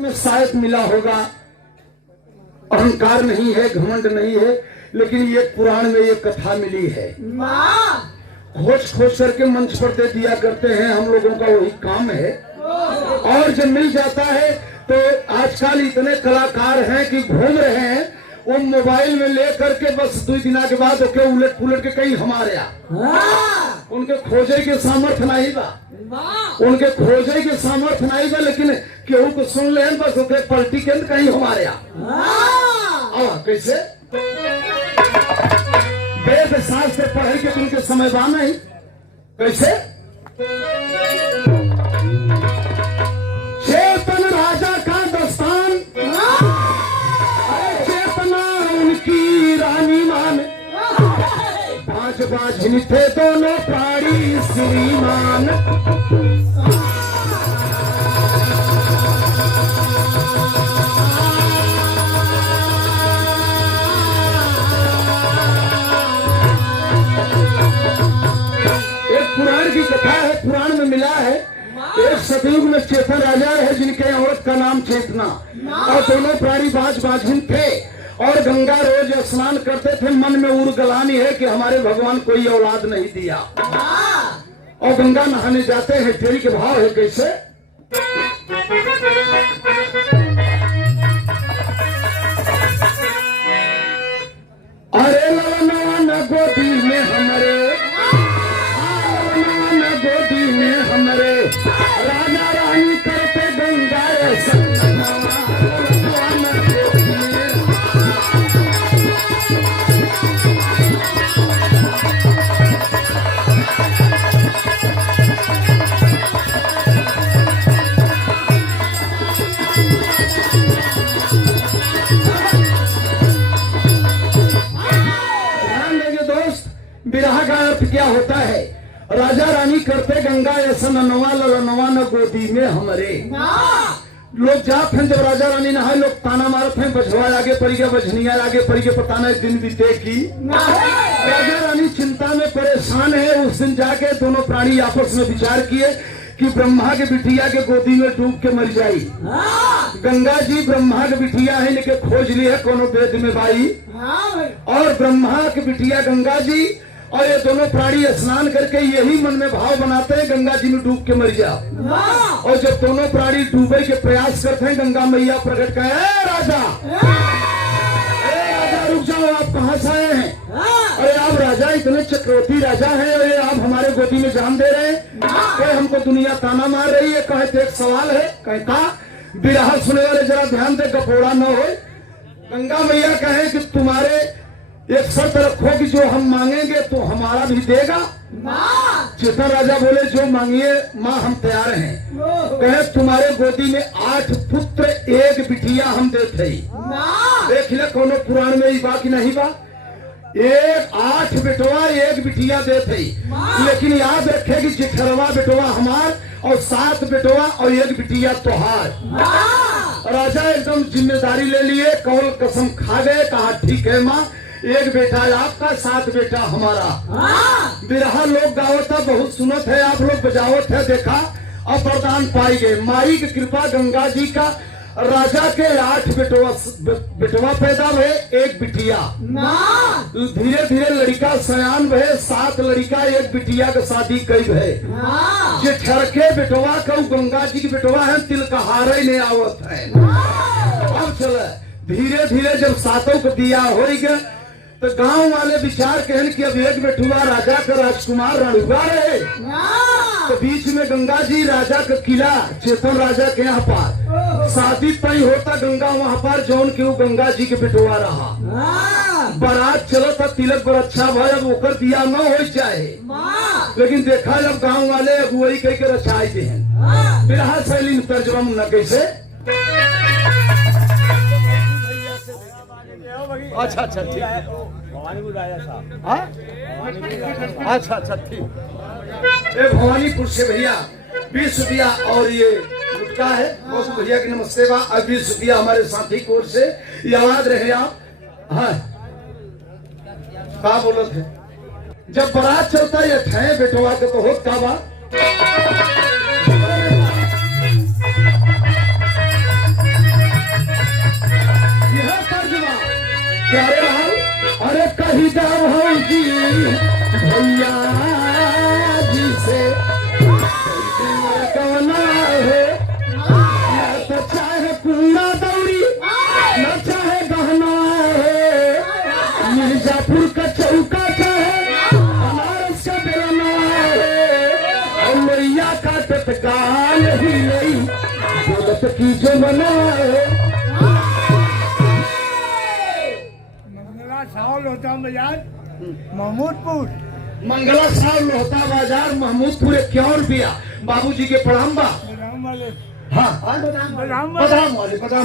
में शायद मिला होगा। अहंकार नहीं है, घमंड नहीं है, लेकिन ये पुराण में ये कथा मिली है। खोज खोज करके मंच पर दे दिया करते हैं, हम लोगों का वही काम है। और जब मिल जाता है तो आजकल इतने कलाकार हैं कि घूम रहे हैं, वो मोबाइल में ले करके बस 2 दिन के बाद ओके उलट पुलट के कहीं हमारे उनके खोजे के सामर्थ्य नहीं बा, उनके खोजे के सामर्थ्य नहीं बा, लेकिन केहू को सुन ले बस ओके पलटी के कहीं हमारे कैसे वेद शास्त्र पढ़े के तुमके समय बा नहीं कैसे। चेतन राजा का दस्तान, चेतना उनकी रानी मान, 5 बाझिन थे दोनों प्राणी श्रीमान। पुराण की कथा है, पुराण में मिला है। एक सतयुग में चेतन राजा है जिनके औरत का नाम चेतना, और दोनों प्राणी बाझिन थे और गंगा रोज स्नान करते थे। मन में उर्गलानी है कि हमारे भगवान कोई औलाद नहीं दिया, और गंगा नहाने जाते हैं। तेरी के भाव है कैसे। अरे ललन गोदी में हमारे, गोदी में हमारे राजा रानी करते गंगा ध्यान देंगे दोस्त, विरह का अर्थ क्या होता है। राजा रानी करते गंगा ऐसा नवा ललनवा न गोदी में हमारे। लोग जाते हैं जब राजा रानी नहाए, लोग ताना मारते हैं, बजवा आगे पड़ गया, बजनिया आगे पड़ गया, पता नहीं दिन बीते की। राजा रानी चिंता में परेशान है। उस दिन जाके दोनों प्राणी आपस में विचार किए कि ब्रह्मा के बिटिया के गोदी में डूब के मर जाई। गंगा जी ब्रह्मा के बिटिया है, लेके खोज ली है कोनो वेद में बाई, और ब्रह्मा की बिटिया गंगा जी, और ये दोनों प्राणी स्नान करके यही मन में भाव बनाते हैं गंगा जी में डूब के मर जा। और जब दोनों प्राणी डूबे के प्रयास करते हैं, गंगा मैया प्रकट कर, राजा रुक जाओ, आप कहाँ से आए हैं। अरे आप राजा इतने चक्रवर्ती राजा हैं, अरे आप हमारे गोदी में जान दे रहे हैं। कहे हमको दुनिया ताना मार रही है। कहे एक सवाल है। कहता बिरहा सुने वाले जरा ध्यान दे, गपोड़ा न हो। गंगा मैया कहे कि तुम्हारे एक शर्त रखो कि जो हम मांगेंगे तो हमारा भी देगा। चेतन राजा बोले जो मांगिए माँ हम तैयार हैं। कहे तुम्हारे गोदी में 8 पुत्र 1 बिटिया हम देते ही। देख ले कोनो पुराण में बा कि नहीं बा। 8 बेटवा 1 बिटिया देते ही, लेकिन याद रखे कि 18वां बेटवा हमार और 7 बेटवा और 1 बिटिया तोहार। राजा एकदम जिम्मेदारी ले लिए, कौल कसम खा गए, कहा ठीक है माँ, 1 बेटा आपका 7 बेटा हमारा। बिरहा लोग गावत है, बहुत सुनत है, आप लोग बजावत है, देखा और वरदान पाई गए। माई की कृपा गंगा जी का, राजा के 8 बेटवा पैदा हुए, 1 बिटिया। धीरे धीरे लड़का सयान भय, 7 लड़का 1 बिटिया का शादी कई भय। जे ठरके बेटवा का गंगा जी की बेटवा है, तिल का हारे ने आवत है। अब चले धीरे धीरे जब 7 को दिया हो गया, तो गांव वाले विचार कहन कि अब 1 बेटुआ राजा का राजकुमार रणुगा रहे। तो बीच में गंगा जी राजा का किला चेतन राजा के यहाँ पर शादी तय होता, गंगा वहाँ पर जौन के वो गंगा जी के बेटुआ रहा। बारात चलो था, तिलक बड़ा अच्छा भाई, अब ओकर दिया न हो जाए, लेकिन देखा जब गांव वाले अगुवाई कह के रचाई दे हैं। बिरहा शैली में तर्जमा मुन्ना कैसे। अच्छा अच्छा ठीक है, अच्छा अच्छा ठीक। भवानीपुर से भैया 20 रुपया और ये गुटका है, बहुत भैया की नमस्ते बा। 20 रुपया हमारे साथी की ओर से, याद रहे आप। हाँ क्या बोलो थे, जब बारात चलता है ठे बेटवा के तो होता बा। की जो बनाए। मंगला साहब होता बाजार महमूदपुर। मंगला साहब लोहता बाजार महमूदपुर एक क्या रुपया बाबूजी के प्रणाम बा। बदाम वाले हाँ बदाम बदाम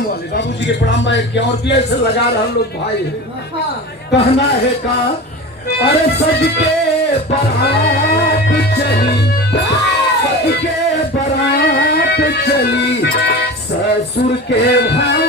वाले बाबूजी के प्रणाम बा। एक क्या रुपया से लगा रहा लोग भाई। कहना है का अरे सज के बारात चली, सज के बारात चली ससुर के भाई।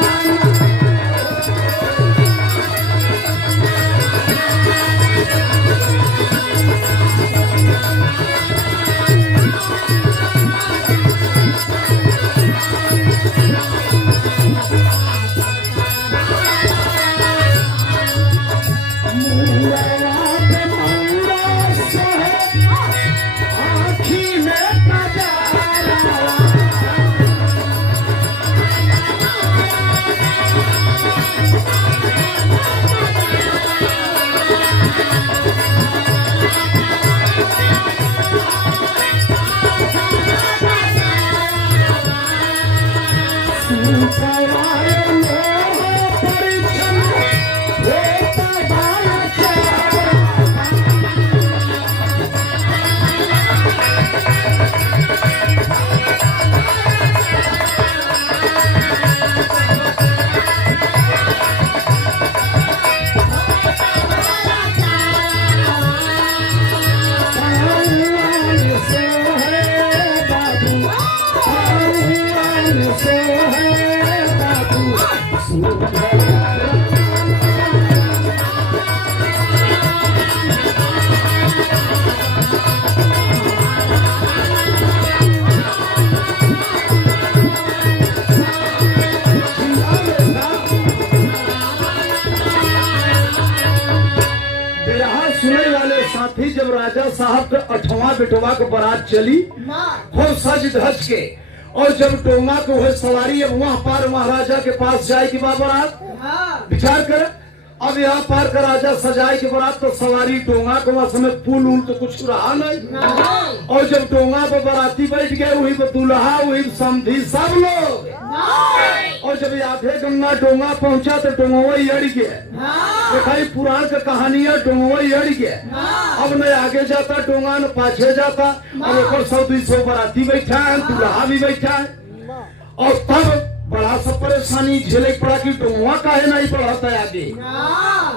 जब राजा साहब के 8वां बेटवा के बारात चली हो सज धज के, और जब डोंगा को हो सवारी अब वहां पार महाराजा के पास जाए की बारात विचार कर। अब यहाँ पार का राजा सजाए के बारात तो सवारी डोंगा के वहां समय पुल उल तो कुछ रहा नहीं। और जब डोंगा पर बाराती बैठ गए वही पर दूल्हा वही समधी सब लोग। और जब आधे गंगा डोंगा पहुंचा तो डोंगवा अड़ गया। दिखाई पुराण का कहानी है डोंगवा अड़ गया। अब न आगे जाता डोंगा न पाछे जाता। और ऊपर 100-200 बाराती बैठा है, दूल्हा भी बैठा है। और तब बड़ा सा परेशानी झेले पड़ा कि डोंगवा काहे नहीं बढ़ता आगे।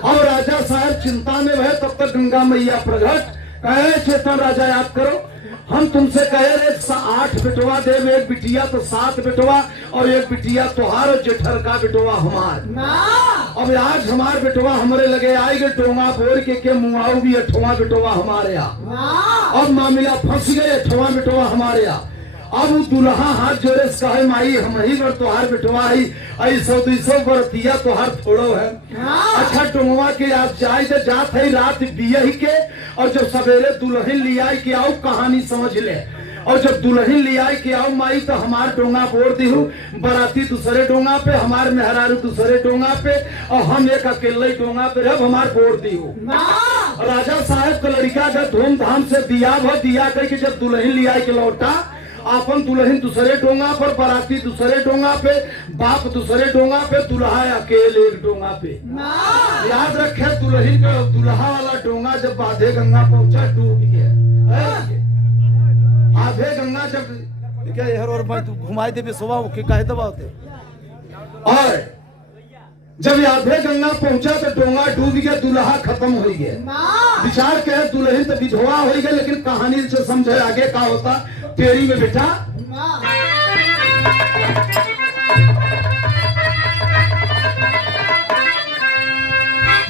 और राजा साहब चिंता में भय। तब तक गंगा मैया प्रकट कहे चेतन राजा याद करो हम तुमसे कहे रे 8 बेटवा देव, एक बिटिया तो 7 बेटवा और एक बिटिया तोहार और जेठर का बेटवा हमार। अब आज हमार बेटवा हमारे लगे आएगे डोंगा बोल के मुआऊ भी 8वां बेटवा हमारे यहाँ। अब मामला फंस गए 8वां बेटवा हमारे यहाँ। अब दुल्हा हाथ जोड़े से कहे माई हम ही बर तोहार बेटवा ही 100-200 बरतिया तोहार थोड़ो है। अच्छा डोंगवा के आप जाए तो जात है रात बिया ही के। और जब सवेरे दुल्हन लिया के आओ कहानी समझ ले। और जब दुल्हन लिया के आओ माई तो हमार डोंगा बोर दी हूँ, बराती दूसरे डोंगा पे, हमार मेहरारू दूसरे डोंगा पे, और हम एक अकेले डोंगा पे रह हमार बोर दी हूँ। राजा साहब का लड़का जब धूमधाम से दिया दिया करके जब दुल्हन लिया के लौटा, अपन दुल्हन दूसरे डोंगा पर, बराती दूसरे डोंगा पे, बाप दूसरे डोंगा पे, दुल्हा अकेले एक डोंगा पे। याद रखे दुल्हन का दुल्हा वाला डोंगा जब आधे गंगा पहुंचा डूब गया। आधे गंगा जब क्या यार और मैं घुमाए दे सुबह के कहे दबाते। और जब आधे गंगा पहुंचा तो डोंगा डूब गया, दुल्हा खत्म हो गया। विचार के दुल्हन तो विधवा हो गई, लेकिन कहानी से समझे आगे का होता। तेरी में बेटा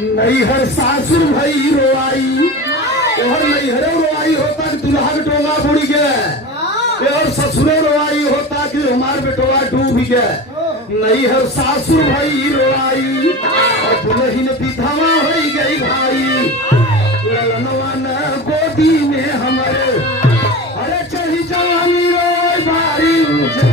नहीं हर सासुर भई रोआई, और नहीं हरे रोआई होता कि दुल्हा के डोंगा बुड़ गया। और ससुरे रोआई होता कि हमार बेटवा डूब गया। नहीं हर सासुर भई रोआई और दुल्हन विधवा हो गई भाई। ललनवा न गोदी में हमारे अरे चढ़ी जवानी रोए भारी मुझे।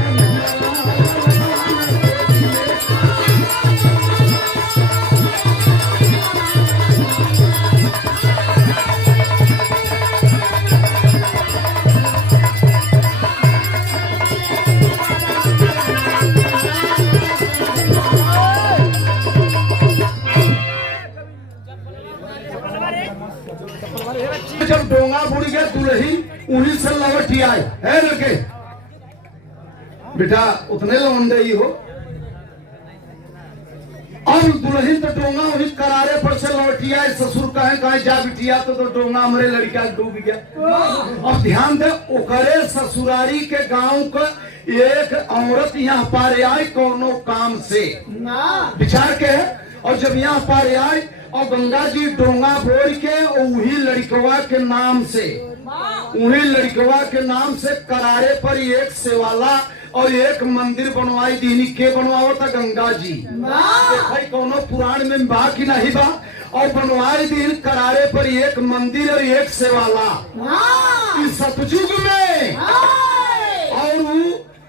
जब डोंगा बुड़ गया दुल्ही उन्हीं से लौटी आए है लड़के बेटा उतने लौंडे ही हो। अब दुल्हन तो डोंगा वही करारे पर से लौटी आए ससुर कहे जा बिटिया तो डोंगा हमारे लड़का डूब गया। अब ध्यान दे ओकरे ससुरारी के गांव का एक औरत यहाँ पार आई कोनो काम से विचार के है और जब यहाँ पार आई और गंगा जी डोंगा बोल के वही लड़कवा के नाम से उन्हीं लड़कवा के नाम से करारे पर एक सेवाला और एक मंदिर बनवाई दीनी के बनवाओ था गंगा जी भाई कोनो पुराण में बा कि नहीं बा और बनवाई दीन करारे पर एक मंदिर और एक सेवाला इस सतयुग में। और वो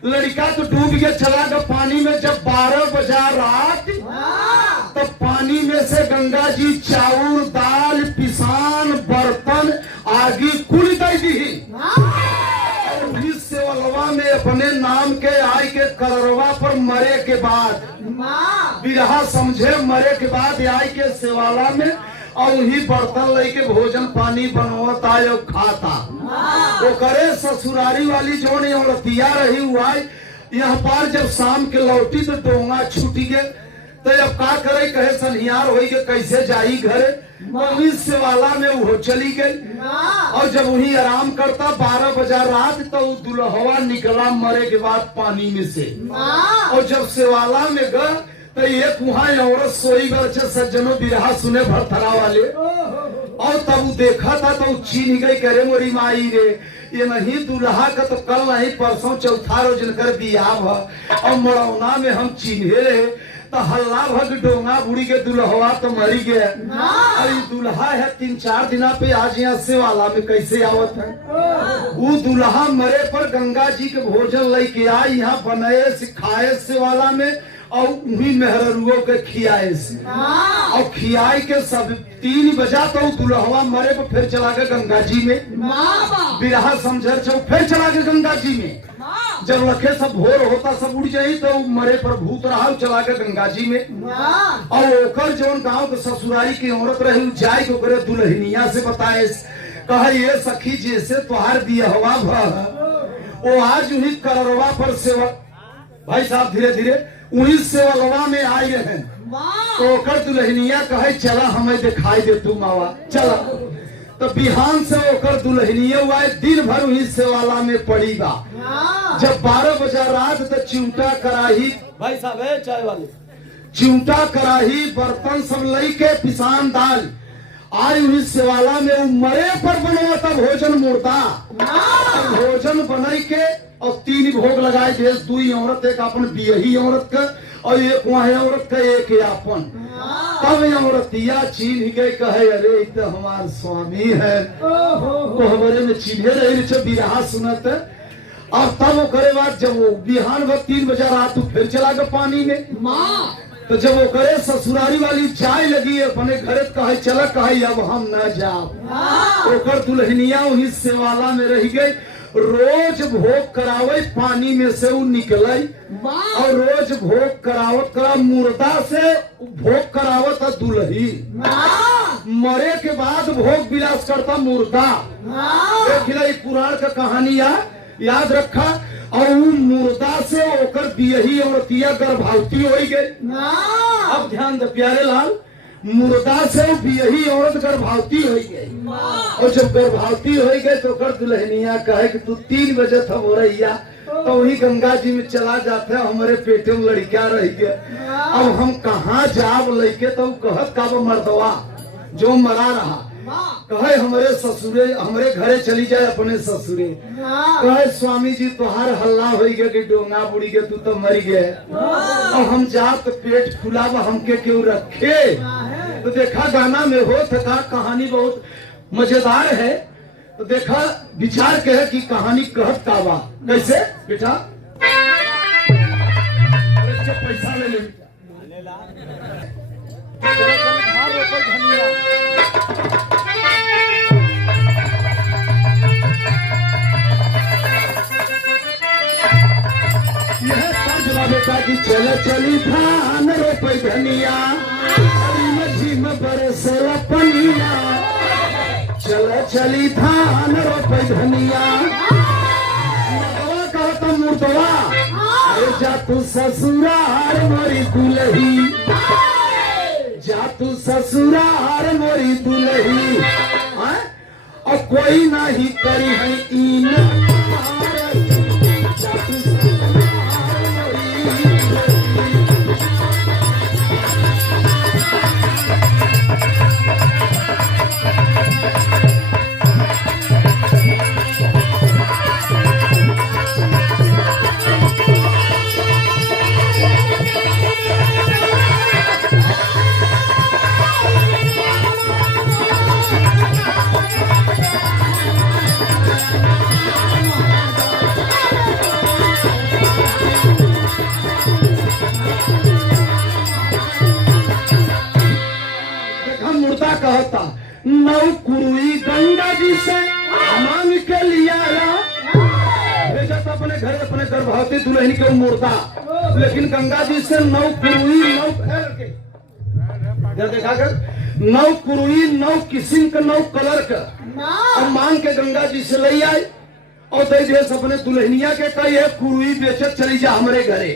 लड़का तो डूब गया चला गया पानी में। जब 12 बजा रात तब पानी में से गंगा जी चाउर दाल पिसान बर्तन आगे कुल दे दी। सेवलवा में अपने नाम के आई के कररवा पर मरे के बाद बिरहा समझे मरे के बाद आई के सेवाला में और वही बर्तन लेके भोजन पानी बनवाता और खाता। वो करे ससुरारी वाली जो नहीं औरतिया रही हुआ यहाँ पर जब शाम के लौटी तो डोंगा छूटी गए तो अब का करे कहे सनिहार हो गए कैसे जाई घरे से वाला में वो चली गई। और जब वही आराम करता 12 बजा रात तो दुल्हवा निकला मरे के बाद पानी में से। और जब सेवाला में गए तो एक वहाँ औरत सोई अच्छे सज्जनों बिरहा सुने भरथरा वाले और तब वो देखा था तो चीन गई करे मोरी माई रे ये नहीं दूल्हा का तो कल नहीं परसों चौथा रोज जिनकर बियाह और मरौना में हम चिन्हे रहे तो हल्ला भग डोंगा बुड़ी के दुल्हवा तो मरी गया। और ये दुल्हा है 3-4 दिना पे आज यहाँ से वाला में कैसे आवत है। वो दुल्हा मरे पर गंगा जी के भोजन लेके आई यहाँ बनाए सिखाए से वाला में और उन्हीं मेहरुओं के खियाए से और खियाई के सब 3 बजा तो दुल्हवा मरे पर फिर चला गया गंगा जी में। बिरहा समझर चौ फिर चला गया गंगा जी में। जब लखे सब भोर होता सब उड़ जाई तो मरे पर भूत रहा चला गया गंगा जी में। और ओकर जौन गांव के ससुरारी की औरत रही जाए के ओकरे दुल्हनिया से बताए कहे ये सखी जैसे तुहार दिया हवा वो आज उन्हीं कररवा पर सेवा भाई साहब धीरे धीरे उन्हीं सेवलवा में आए हैं तो ओकर दुल्हनिया कहे चला हमें दिखाई दे तू मावा चला। तो बिहान से ओकर दुल्हनिया हुआ दिन भर वही सेवाला में पड़ी बा। जब 12 बजा रात तो चिमटा कराही भाई साहब है चाय वाले चिमटा कराही बर्तन सब लई के पिसान दाल आई हुई सेवाला में मरे पर बनवाता भोजन मुर्दा भोजन बनाई के और 3 भोग लगाए थे 2 औरत एक अपन बियही औरत का और एक वहाँ औरत का एक अपन। तब औरतिया चीन गए कहे अरे तो हमार स्वामी है तो हमारे में चिन्हे रही बिरहा सुनत और तब करे बाद जब वो बिहान वक्त 3 बजा रात तो फिर चला गया पानी में। तो जब वो करे ससुरारी वाली चाय लगी अपने घरे कहे चला कहे अब हम न जाओ ओकर दुल्हनिया वही सेवाला में रह गई। रोज भोग करावे पानी में से वो निकले और रोज भोग करावत करा मुर्दा से भोग करावत दुल्ही मरे के बाद भोग विलास करता मुर्दा। एक पुराण का कहानी याद रखा और वो मुर्दा से होकर बियही औरतिया गर्भवती हो गई। अब ध्यान दे प्यारे लाल मुर्दा से बियही औरत गर्भवती हो गई और जब गर्भवती हो गई तो कर दुल्हनिया कहे कि तू 3 बजे था हो रही तो वही गंगा जी में चला जाते हमारे पेटे में लड़किया रह गए अब हम कहाँ जाब लेके तो कहत का मर्दवा जो मरा रहा कहे हमारे ससुरे हमारे घरे चली जाए अपने ससुरे कहे स्वामी जी तुहार हल्ला हो गया कि डोंगा बुड़ी गए तू तो मर गए और हम जा तो पेट खुला हमके क्यों रखे। तो देखा गाना में हो थका कहानी बहुत मजेदार है। तो देखा विचार के है कि कहानी कहत का बा कैसे बेटा पैसा ले ले बेटा की चल चली धान रोपे धनिया झिम बरसेला पनिया चल चली धान रोपे धनिया कहता मुर्दवा अरे जा तू ससुराल मोरी दुलही जा तू ससुराल मोरी दुलही और कोई नहीं करी है इन जा तू ससुराल मोरी कहता नौ कुरुई गंगा जी से मांग के लिया भेजा था अपने घर अपने गर्भवती दुल्हन के मुर्दा, लेकिन गंगा जी से नौ कुरुई नौ कुरुई 9 किस्म के 9 कलर का और मांग के गंगा जी से ले आए और दे देश अपने दुल्हनिया के कही है कुरुई बेचत चली जा हमारे घरे।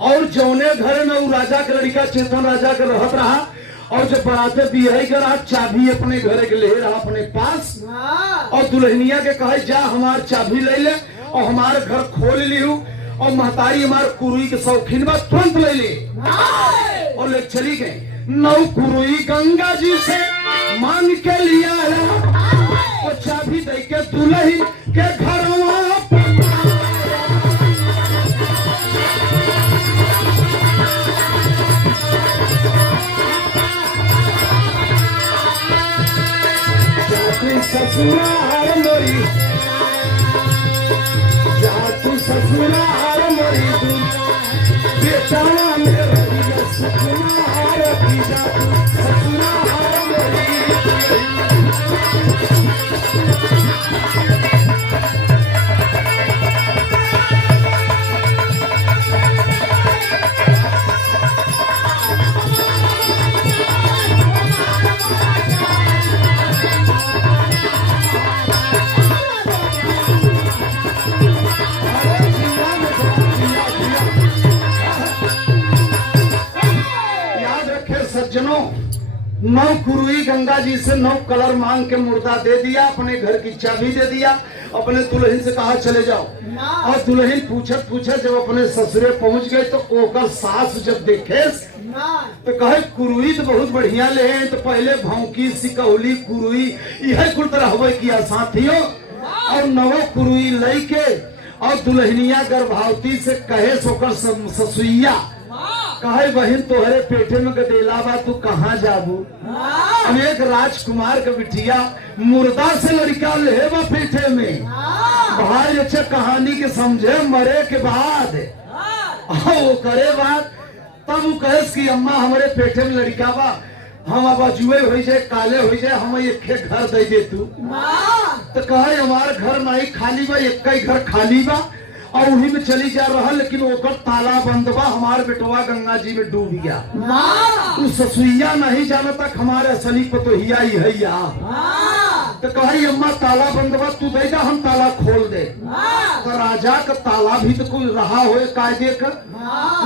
और जौने घर में वो राजा के लड़का चेतन राजा के रहत रहा और जब बराते बिहाई के रहा चाबी अपने घर के ले रहा अपने पास और दुल्हनिया के कहे जा हमार चाबी ले ले और हमारे घर खोल लियो और महतारी हमारे कुरुई के शौकीन बात तुरंत ले ले और ले चली गई। 9 कुरुई गंगा जी से मांग के लिया और चाबी दे के दुल्हन के घर ससुराल मोरी जा तू ससुराल मोरी बेटा मेरा ससुराल की जा तू ससुराल मोरी सज्जनों 9 कुरुई गंगा जी से 9 कलर मांग के मुर्दा दे दिया, अपने घर की चाबी दे दिया, अपने दुल्हन से कहा चले जाओ। और दुल्हन पूछत जब अपने ससुरे पहुंच गए तो ओकर सास जब देखे तो कहे कुरुई तो बहुत बढ़िया ले हैं, तो पहले भौंकी सिकौली कुरुई यह कुल तरह हुए किया साथियों। और 9 कुरुई लई के और दुल्हनिया गर्भवती से कहे सोकर ससुइया कहे बहन तोहरे पेटे में गदेला बा तू कहाँ जाबू। अब एक राजकुमार के बिटिया मुर्दा से लड़का ले बा पेटे में भाई अच्छा कहानी के समझे मरे के बाद वो करे बात तब वो कहे कि अम्मा हमारे पेटे में लड़का बा हम अब जुए हो जाए काले हो जाए हम एक घर दे दे तू। तो कहे हमारे घर नहीं खाली बा एक घर खाली बा और उन्हीं में चली जा रहा, लेकिन ओकर ताला बंद बा हमारे बेटवा गंगा जी में डूब गया। तू ससुइया नहीं जाना तक हमारे असली पतोहिया ही है या। तो कही अम्मा ताला बंद बा तू दे जा हम ताला खोल दे। तो राजा का ताला भी तो कोई रहा हो कायदे का,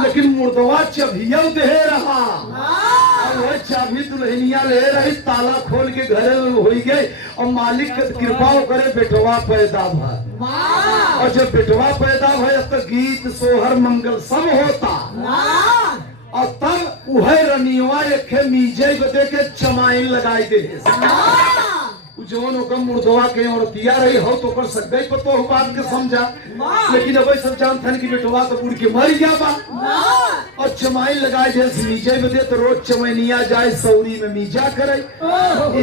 लेकिन मुर्दवा चबिया दे रहा और वह चाबी दुल्हनिया ले रही ताला खोल के घरे में हो गए और मालिक के कृपा करे बेटवा पैदा भा। और जब बेटवा पैदा भय तो गीत सोहर मंगल सब होता और तब वह रनिया एक मीजे बदे के चमाइन लगाई दे जौन ओकर मुर्दवा के औरतिया रही हो तो कर सक गई पतो बात के समझा, लेकिन अब सब जानथन की बेटवा तो बुढ़ के मर गया बा और चमाइन लगाए जैसे मीजे में दे तो रोज चमैनिया जाए सौरी में मीजा करे।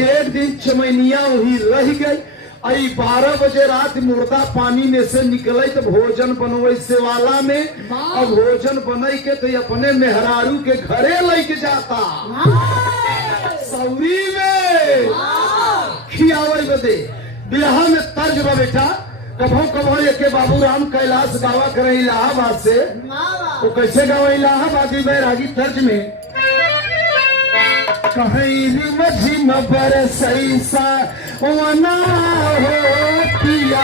एक दिन चमैनिया वही रह गई। आई 12 बजे रात मुर्दा पानी में से निकले तो भोजन बनवे से वाला में और भोजन बने के तो अपने मेहरारू के घरे लेके जाता सौरी में खियावे बदे। बिरहा में तर्ज बा बेटा कभो एक बाबूराम कैलाश गावा करे इलाहाबाद से। तो कैसे गावा इलाहाबादी बैरागी तर्ज में कहीं मझी में बरसई सा वना हो पिया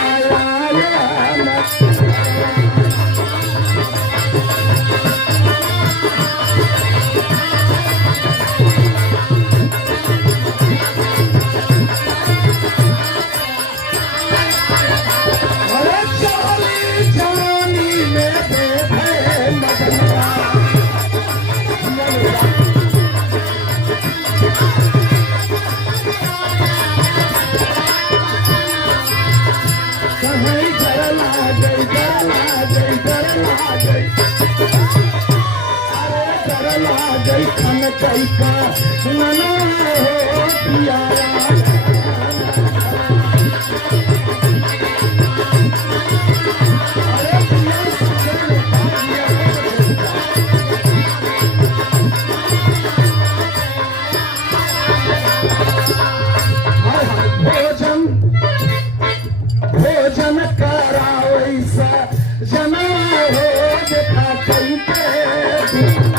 खन कई का मना हो पिया भोजन भोजन कराओ ऐसा जना हो देखा कई के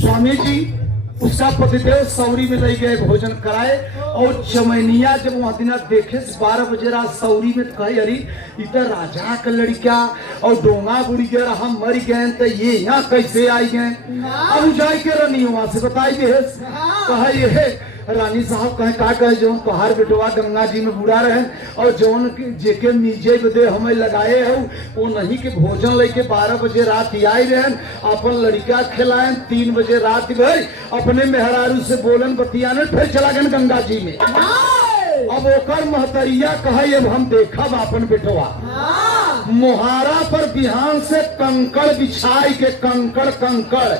स्वामी जी उसका पतिदेव सौरी में ले गए भोजन कराए और चमैनिया जब वहां दिना देखे 12 बजे रात सौरी में कहे अरे इधर राजा का लड़का और डोंगा बुड़ी गया हम मर गए तो ये यहाँ कैसे आई गए। अब जाए के रानी वहां से बताइए कहा ये रानी साहब कहे का कहे जो तोहार बेटवा गंगा जी में बुरा रहे और जौन जेके मीजे बदे हमें लगाए हो वो नहीं के भोजन लेके 12 बजे रात आए रहे अपन लड़का खिलाए 3 बजे रात गए अपने मेहरारू से बोलन बतियाने फिर चला गए गंगा जी में। अब ओकर महतरिया कहे अब हम देखब अपन बेटवा मोहारा पर बिहान से कंकड़ बिछाई के कंकड़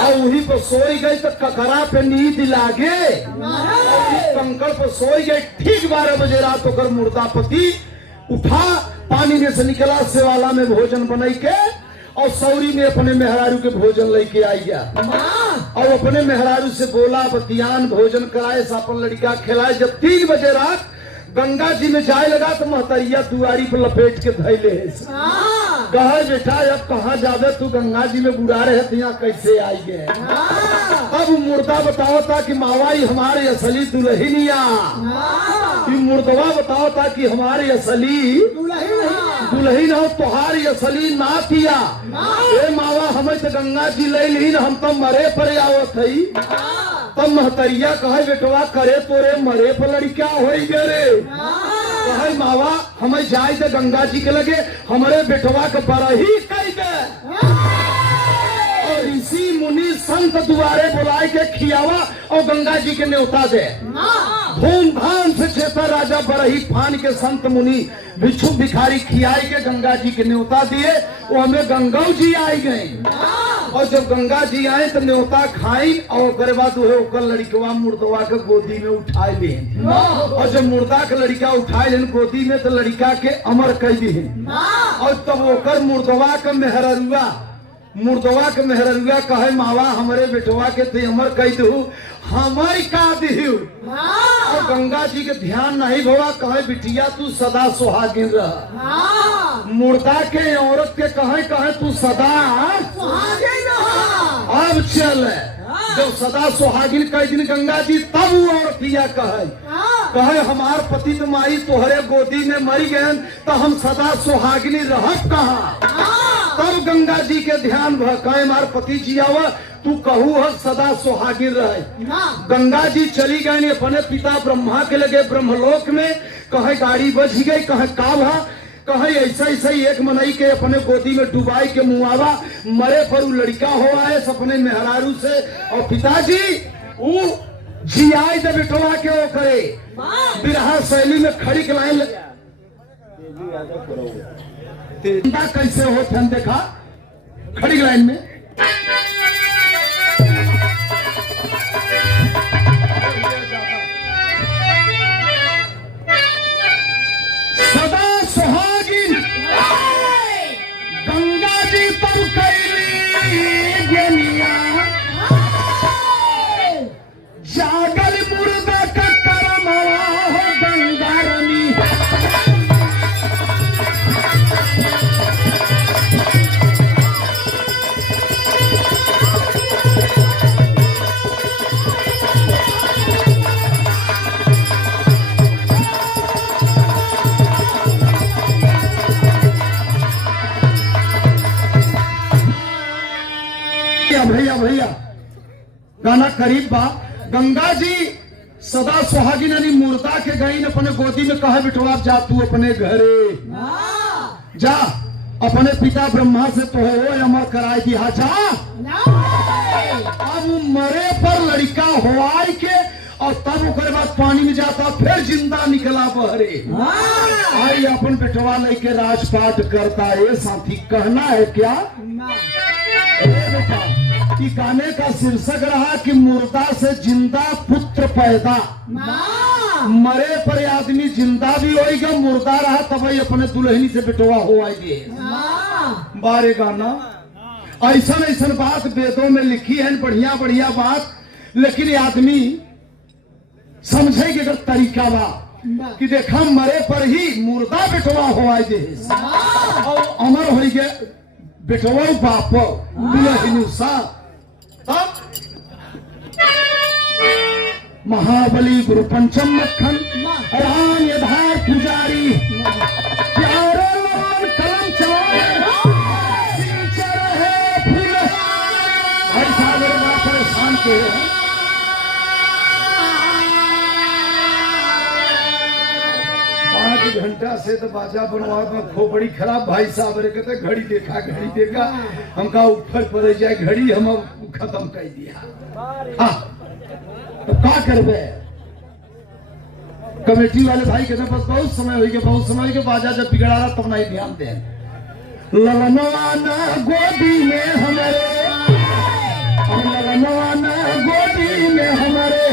और वही पर सोई गई तो ककरा पे नींद लागे कंकड़ पर सोई गई। ठीक 12 बजे रात होकर मुर्दा पति उठा पानी में से निकला सेवाला में भोजन बनाई के और सौरी में अपने मेहरारू के भोजन लेके आई गया और अपने मेहरारू से बोला बतियान भोजन कराए अपन लड़का खिलाए। जब 3 बजे रात गंगा जी में जाए लगा तो महतरिया दुआरी पर लपेट के धैले कहा बेटा अब कहाँ जावे तू गंगा जी में बुरा रहे तो यहाँ कैसे आई गए। अब मुर्दा बताओ था कि मावाई हमारे असली दुल्हनिया मुर्दवा बताओ था कि हमारी असली दुल्हन हो तुम्हारी असली नातिया ए मावा हमें तो गंगा जी ले ली हम तो मरे पर आवत है। तब महतरिया कहे बेटवा करे तोरे मरे पर लड़का हो गए कहे मावा हमें जाए तो गंगा जी के लगे हमारे बेटवा के बड़ा ही कही गए और ऋषि मुनि संत दुआरे बुलाए के खियावा और गंगा जी के न्योता दे धूमधाम से चेता राजा बरही फान के संत मुनि भिक्षु भिखारी खियाई के गंगा जी के न्योता दिए वो हमें गंगा जी आई गए और जब गंगा जी आए तो न्योता खाई और बाद लड़कवा मुर्दवा के गोदी में उठाए ले और जब मुर्दा के लड़का उठाए लेन गोदी में तो लड़का के अमर कह दी और तब ओकर मुर्दवा के मेहरुआ कहे मावा हमारे बेटवा के ते अमर कह दू हमारी का दिहू और गंगा जी के ध्यान नहीं भवा कहे बिटिया तू सदा सुहागिन रह मुर्दा के औरत के कहे तू सदा सुहागिन रह। अब चल जब सदा सुहागिन कह दिन गंगा जी तब वो औरतिया कहे हमार पति तो माई तोहरे गोदी में मरी गए तो हम सदा सुहागिनी रहत कहा। तब गंगा जी के ध्यान भकाए मार पति जी आवा तू कहू है सदा सुहागिन रहे। गंगा जी चली गए अपने पिता ब्रह्मा के लगे ब्रह्मलोक में कहे गाड़ी बच गई कहे का भा कहे ऐसा ही एक मनई के अपने गोदी में डुबाई के मुआवा मरे पर लड़का हो आए अपने मेहरारू से और पिताजी वो जी आए जब बिठवा के वो करे बिरहा शैली में खड़ी के लाइन कैसे हो थे देखा खड़ी लाइन में भैया भैया गाना करीब बा। गंगा जी सदा सुहागिन यानी मुर्दा के गई अपने गोदी में कहे बिठवा जा तू अपने घरे जा, अपने पिता ब्रह्मा से तो हो अमर कराई दिया जा। अब मरे पर लड़का होवाई के और तब ओकरे बाद पानी में जाता फिर जिंदा निकला बहरे आई अपन बेटवा लेके राजपाट करता है। साथी कहना है क्या बेटा कि गाने का शीर्षक रहा कि मुर्दा से जिंदा पुत्र पैदा। मरे पर आदमी जिंदा भी होएगा, मुर्दा रहा तब अपने दुल्हनी से बेटवा हो आएगी। बारे गाना ऐसा ऐसा बात वेदों में लिखी है, बढ़िया बढ़िया बात, लेकिन आदमी समझे कि अगर तरीका बा कि देखा मरे पर ही मुर्दा बेटवा हो आए दे और अमर हो गया बेटवा बाप दुल्हनी सा। महाबली गुरु पंचम मक्खन राम यधार पुजारी प्यारे लाल कलम चलाए फूल ऐसा मेरे बाप परेशान के 5 घंटा से तो बाजा बनवा में खोपड़ी खराब। भाई साहब रे कहते घड़ी देखा हमका ऊपर पड़ जाए घड़ी हम खत्म कर दिया। हाँ तो क्या करबे? कमेटी वाले भाई कहते बस बहुत समय हो गया, बहुत समय के बाजा जब बिगड़ा रहा तब नहीं ध्यान दे। ललनवाना गोदी में हमारे, ललनवाना गोदी में हमारे